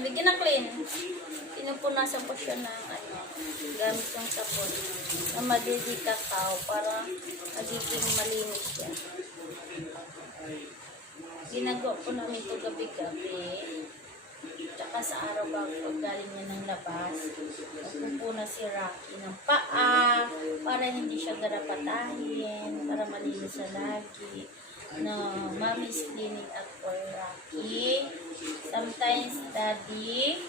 Hindi kina-clean. Pinupunasan ko siya ng gamit ng sapon na madidikakaw para magiging malinis siya. Ginagawa ko namin ito gabi-gabi. Tsaka sa araw bago galing niya ng labas, nagpupuna si Rocky ng paa para hindi siya garapatahin, para malinis siya lagi. No, mommy's cleaning up for Rocky. Sometimes daddy,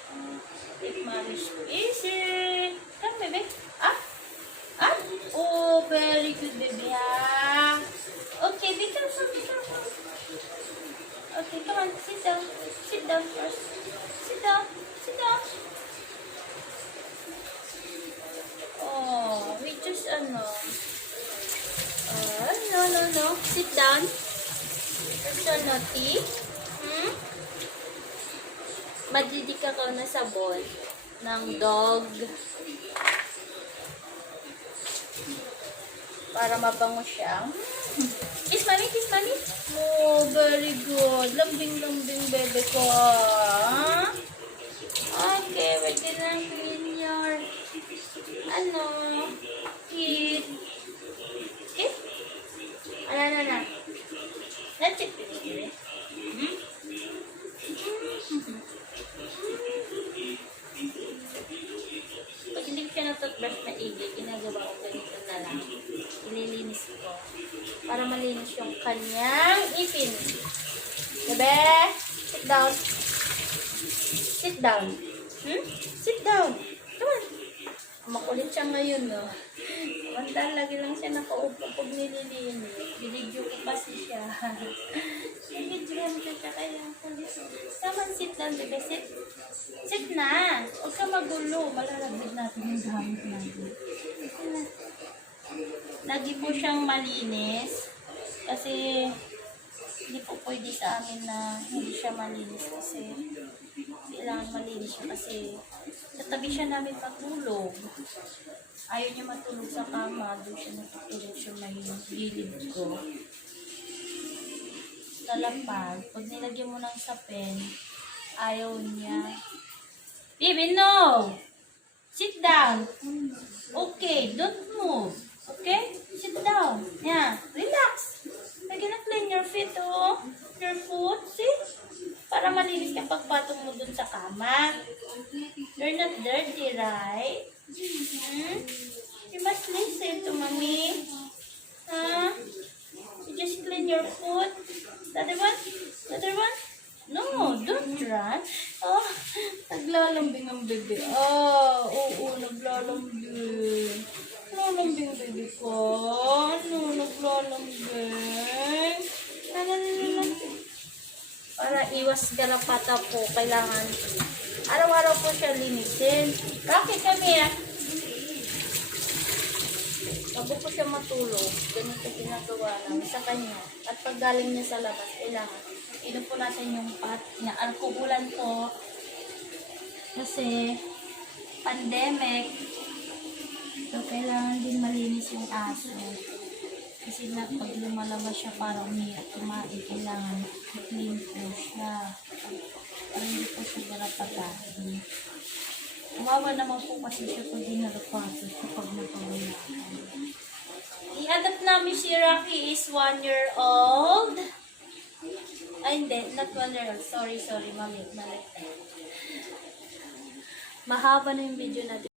if mommy's busy. Come baby. Ah? Ah? Oh, very good baby ha. Okay, be careful, be careful. Okay, come on, sit down. Sit down first. Sit down. Sit down. Oh, we just no. Sit down. You're so naughty. Madidika ka na sabon ng dog para mabango siya. Kiss mommy, kiss mommy. Oh, very good. Lambing-lambing bebe ko. Okay, pwede na clean your teeth. Teeth? Ano. That's it, baby. Pag hindi ko siya natutbrush na igil, ginagawa ko ganito na lang. Ililinis ko. Para malinis yung kanyang ipin. Bebe, sit down. Sit down. Sit down. Come on. Makulit siya ngayon, no? Mandal, lagi lang siya nakaupo pag nililinis. Binidyo ko kasi siya. Binidyo ko siya kaya kulit. Come on, sit down, bebe. Sit. Sit na. Huwag ka magulo. Malalagid natin yung gamit natin. Lagi po siyang malinis. Kasi hindi po pwede sa amin na hindi siya malinis. Kasi kailangan malinis siya. Kasi sa tabi siya namin matulog. Ayaw niya matulog sa kama. Doon siya natutulog siya may gilid ko. Talapag. Pag nilagyan mo ng sapin, ayaw niya. Baby, no! Sit down. Okay, don't move. Okay? Sit down. Yeah. Relax. You're gonna clean your feet, oh. Your foot. See? Para malinis ka pagpatong mo dun sa kama. You're not dirty, right? You must listen to mommy. Huh? You just clean your foot. The other one? The other one? No, don't run. Oh, naglalambing ang bebe. Oo, naglalambing. Naglalambing bebe ko. Naglalambing. Para iwas garapata po, kailangan araw-araw po siya linisin. Rocky, kami bago po siya matulog, ganito ginagawa namin sa kanya. At pag galing niya sa labas, kailangan inupunasan yung pat na alkoholan po. Kasi pandemic, so kailangan din malinis yung aso. Kasi na pag lumalabas siya para umiyak, kumain, kailangan clean po siya. Para hindi po siya garapatahin. Kawawa naman po kasi siya pag dinarapato siya pag napawala. I-adapt namin si Rocky is 1 year old. Ay, hindi. Not 1 year old. Sorry, mami. Mali. Mahaba na yung video natin.